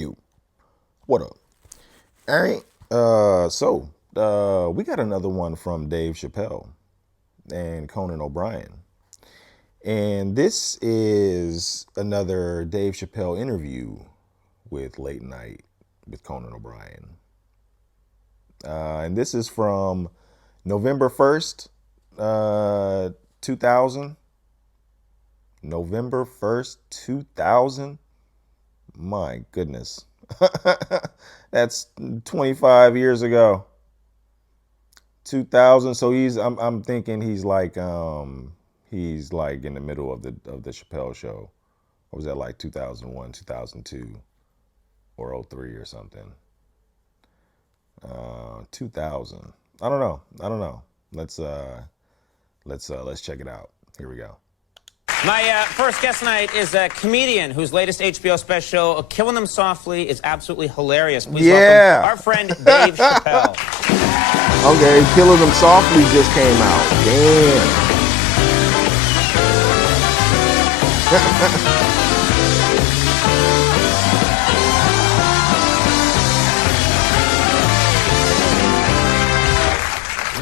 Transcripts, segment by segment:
You. What up? All right. We got another one from Dave Chappelle and Conan O'Brien. And this is another Dave Chappelle interview with Late Night with Conan O'Brien. And this is from November 1st, 2000. November 1st, 2000. My goodness. That's 25 years ago. 2000. So I'm thinking he's like in the middle of the Chappelle show. What was that, like 2001, 2002 or 03 or something? 2000. I don't know. Let's check it out. Here we go. My first guest tonight is a comedian whose latest HBO special, Killing Them Softly, is absolutely hilarious. Please welcome our friend Dave Chappelle. Okay, Killing Them Softly just came out. Damn.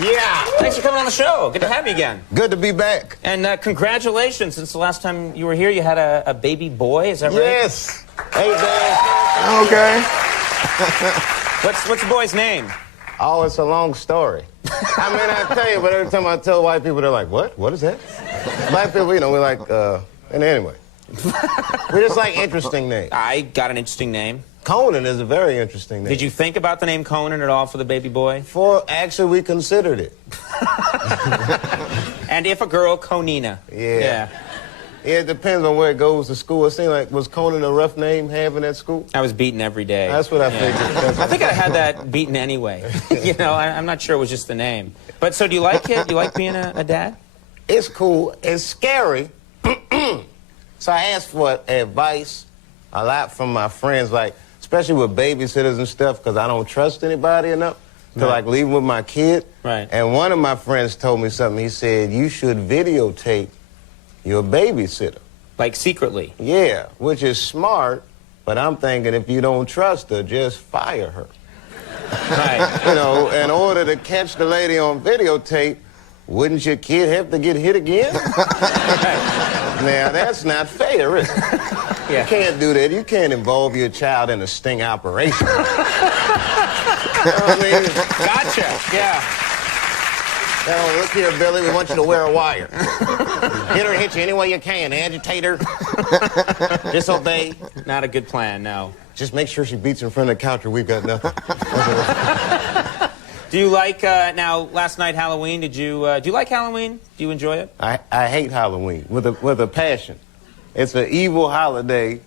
Yeah. Thanks for coming on the show. Good to have you again. Good to be back. And congratulations. Since the last time you were here, you had a baby boy. Is that right? Yes. Hey, Dad. Okay. What's the boy's name? Oh, it's a long story. I mean, I tell you, but every time I tell white people, they're like, what? What is that? Black people, we're like, and anyway. We just like interesting names. I got an interesting name. Conan is a very interesting name. Did you think about the name Conan at all for the baby boy? Actually, we considered it. And if a girl, Conina. Yeah. It depends on where it goes to school. It seemed like, was Conan a rough name having at school? I was beaten every day. That's what I figured. I think I had that beaten anyway. I'm not sure it was just the name. But so do you like it? Do you like being a dad? It's cool. It's scary. So I asked for advice a lot from my friends, like, especially with babysitters and stuff, because I don't trust anybody enough to, like, leave them with my kid. Right. And one of my friends told me something. He said, you should videotape your babysitter. Like secretly? Yeah, which is smart, but I'm thinking if you don't trust her, just fire her. Right. In order to catch the lady on videotape, wouldn't your kid have to get hit again? Now, that's not fair, is it? Yeah. You can't do that. You can't involve your child in a sting operation. You know what I mean? Gotcha. Yeah. Now, look here, Billy, we want you to wear a wire. Hit her, hit you any way you can. Agitate her. Disobey. Not a good plan, no. Just make sure she beats in front of the couch or we've got nothing. Do you like, now, last night, Halloween, do you like Halloween? Do you enjoy it? I hate Halloween with a passion. It's an evil holiday.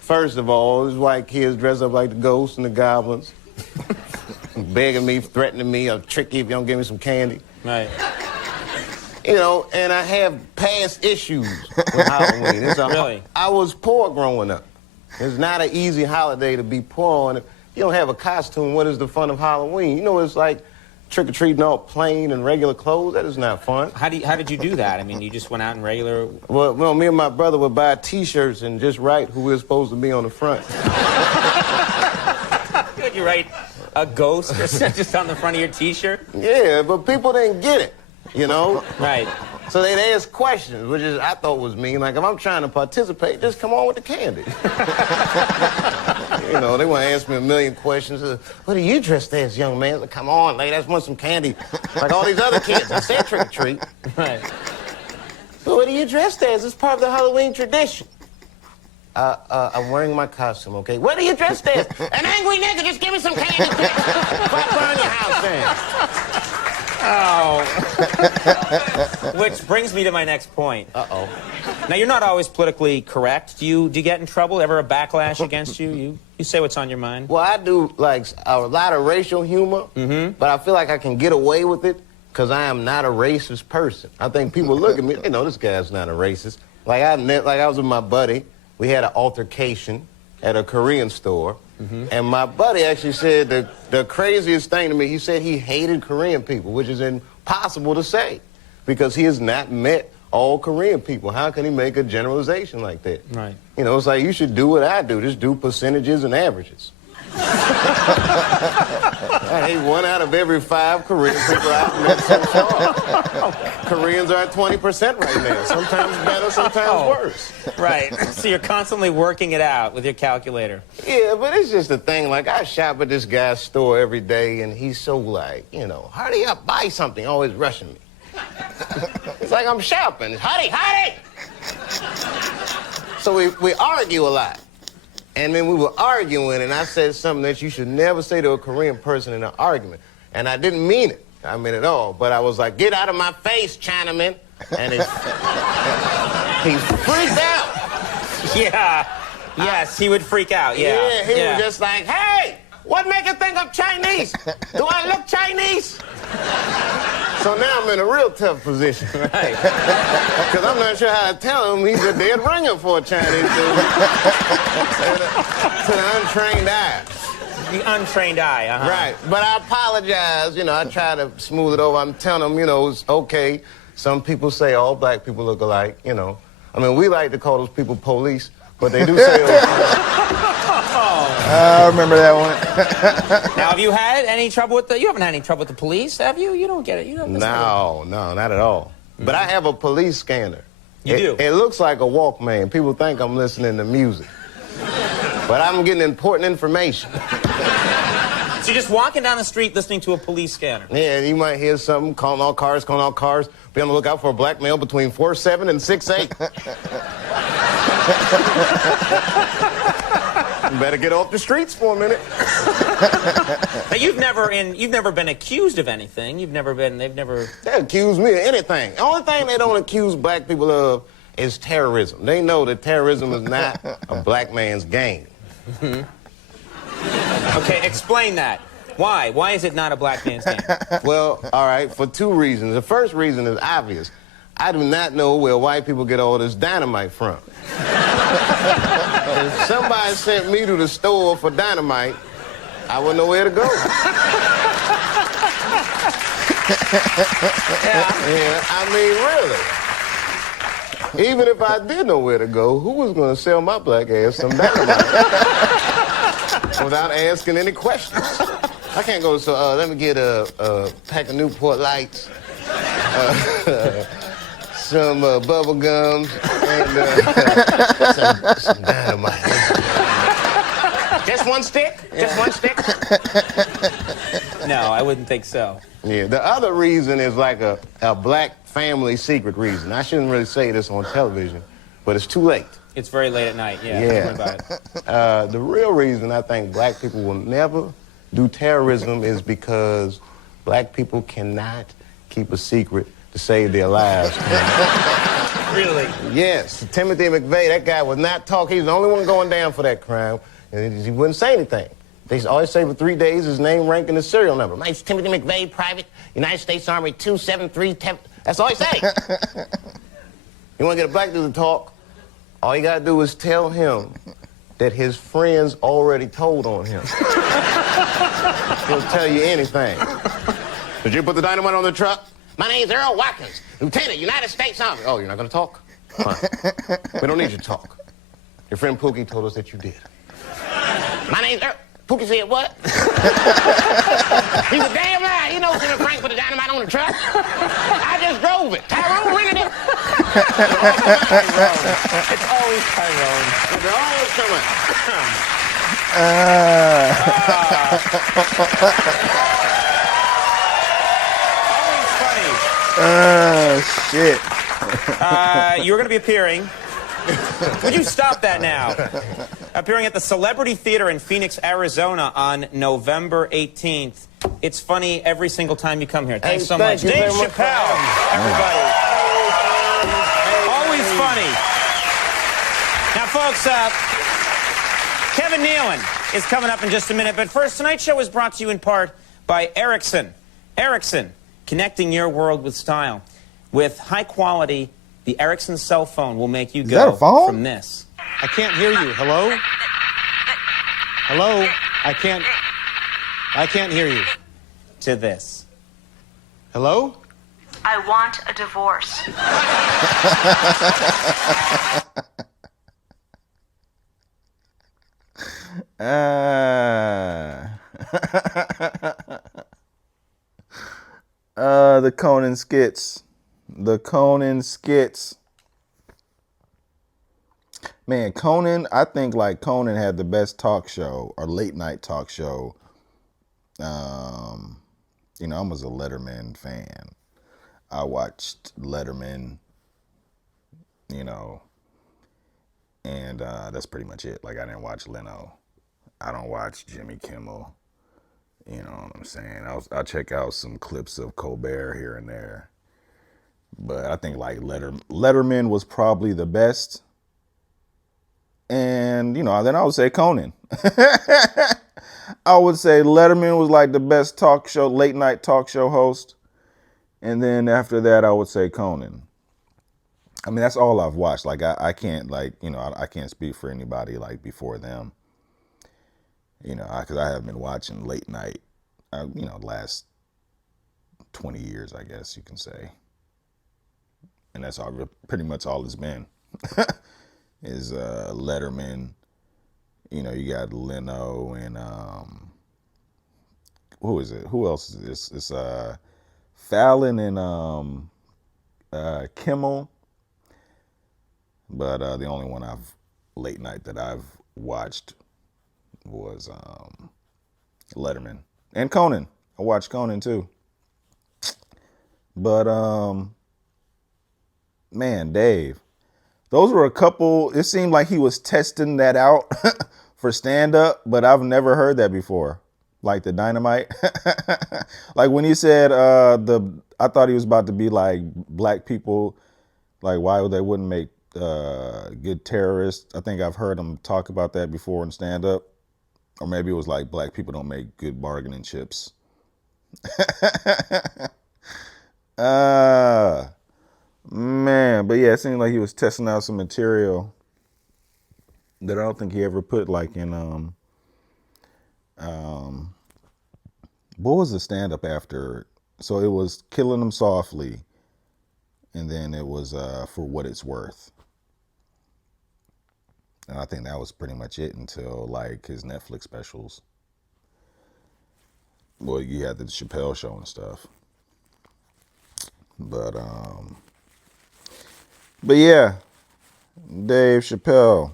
First of all, these white kids dress up like the ghosts and the goblins. Begging me, threatening me, I'll trick you if you don't give me some candy. Right. And I have past issues with Halloween. Really? I was poor growing up. It's not an easy holiday to be poor on. If you don't have a costume, what is the fun of Halloween? It's like trick-or-treating all plain and regular clothes. That is not fun. How did you do that? I mean, you just went out in regular... Well, me and my brother would buy T-shirts and just write who we're supposed to be on the front. Could you write a ghost or just on the front of your T-shirt? Yeah, but people didn't get it, Right. So they'd ask questions, which I thought was mean. Like, if I'm trying to participate, just come on with the candy. They want to ask me a million questions. What are you dressed as, young man? Like, come on, lady, I just want some candy. Like all these other kids. I said trick or treat. Right. But what are you dressed as? It's part of the Halloween tradition. I'm wearing my costume, okay? What are you dressed as? An angry nigga, just give me some candy. I'll burn your house down. Oh. Which brings me to my next point. Uh-oh. Now, you're not always politically correct. Do you get in trouble? Ever a backlash against you? You say what's on your mind? Well, I do, like, a lot of racial humor, but I feel like I can get away with it because I am not a racist person. I think people look at me, this guy's not a racist. Like I was with my buddy. We had an altercation at a Korean store. And my buddy actually said the craziest thing to me. He said he hated Korean people, which is impossible to say because he has not met all Korean people. How can he make a generalization like that? Right. You know, it's like you should do what I do. Just do percentages and averages. I hate 1 out of every 5 Korean people I've met so far. Koreans are at 20% right now. Sometimes better, sometimes worse. Right. So you're constantly working it out with your calculator. Yeah, but it's just a thing. Like, I shop at this guy's store every day, and he's so like, you know, hurry up, buy something, always rushing me. It's like I'm shopping. Hurry, hurry! So we argue a lot. And then we were arguing, and I said something that you should never say to a Korean person in an argument. And I didn't mean it. I mean it all. But I was like, get out of my face, Chinaman. And he freaked out. Yeah. Yes, he would freak out, yeah. Yeah, he was just like, hey, what make you think I'm Chinese? Do I look Chinese? So now I'm in a real tough position. Right. Because I'm not sure how to tell him he's a dead ringer for a Chinese dude. To the untrained eye. The untrained eye, uh-huh. Right. But I apologize. You know, I try to smooth it over. I'm telling him, you know, it's okay. Some people say all black people look alike, you know. I mean, we like to call those people police, but they do say I remember that one. Now, have you had any trouble with you haven't had any trouble with the police, have you? You don't get it. You don't. No, not at all. Mm-hmm. But I have a police scanner. You do? It looks like a Walkman. People think I'm listening to music. But I'm getting important information. So you're just walking down the street listening to a police scanner. Yeah, you might hear something, calling all cars. Be on the lookout for a black male between 4'7" and 6'8". Better get off the streets for a minute. Now, you've never been accused of anything. They've never. They accuse me of anything. The only thing they don't accuse black people of is terrorism. They know that terrorism is not a black man's game. Mm-hmm. Okay, explain that. Why? Why is it not a black man's game? Well, all right, for 2 reasons. The first reason is obvious. I do not know where white people get all this dynamite from. If somebody sent me to the store for dynamite, I wouldn't know where to go. Yeah, I mean, really. Even if I did know where to go, who was going to sell my black ass some dynamite without asking any questions? I can't go, so let me get a pack of Newport Lights, some bubble gums, and some dynamite. Just one stick? Just one stick? No, I wouldn't think so. Yeah, the other reason is like a black family secret reason. I shouldn't really say this on television, but it's too late. It's very late at night, yeah. Yeah. About it. The real reason I think black people will never do terrorism is because black people cannot keep a secret to save their lives. Really? Yes. Timothy McVeigh, that guy would not talk. He's the only one going down for that crime. And he wouldn't say anything. They always say for 3 days his name, rank, and his serial number. My name's Timothy McVeigh, Private, United States Army 273. That's all he say. You want to get a black dude to talk? All you got to do is tell him that his friends already told on him. He'll tell you anything. Did you put the dynamite on the truck? My name's Earl Watkins, Lieutenant, United States Army. Oh, you're not going to talk? Fine. We don't need you to talk. Your friend Pookie told us that you did. My name's Earl. Pookie said what? He's a damn lie. You know Frank put the dynamite on the truck. I just drove it. Tyrone ringing it. It's always Tyrone. They're always coming. Always funny. Shit. You're going to be appearing. Would you stop that now? Appearing at the Celebrity Theater in Phoenix, Arizona on November 18th. It's funny every single time you come here. Thanks so much. Dave Chappelle, everybody. Always funny. Now, folks, Kevin Nealon is coming up in just a minute. But first, tonight's show is brought to you in part by Ericsson. Ericsson, connecting your world with style. With high quality, the Ericsson cell phone will make you go from this. I can't hear you. Hello? Hello? I can't hear you. To this. Hello? I want a divorce. The Conan skits. The Conan skits. Man, Conan, I think like Conan had the best talk show or late night talk show. I was a Letterman fan. I watched Letterman, you know, and that's pretty much it. Like I didn't watch Leno. I don't watch Jimmy Kimmel. You know what I'm saying? I'll check out some clips of Colbert here and there. But I think like Letterman was probably the best. And, then I would say Conan. I would say Letterman was like the best talk show, late night talk show host. And then after that, I would say Conan. I mean, that's all I've watched. Like, I can't, like, I can't speak for anybody like before them. Because I have been watching late night, last 20 years, I guess you can say. And that's pretty much all it's been. Is Letterman. You got Leno and who is it? Who else is this? It's Fallon and Kimmel. But the only one late night that I've watched was Letterman and Conan. I watched Conan too. But man, Dave. Those were a couple, it seemed like he was testing that out for stand-up, but I've never heard that before. Like the dynamite. Like when he said I thought he was about to be like black people, like why they wouldn't make good terrorists. I think I've heard him talk about that before in stand-up. Or maybe it was like black people don't make good bargaining chips. Man, but yeah, it seemed like he was testing out some material that I don't think he ever put like in what was the stand-up after? So it was Killing Them Softly, and then it was For What It's Worth. And I think that was pretty much it until like his Netflix specials. Well, you had the Chappelle show and stuff. But yeah, Dave Chappelle.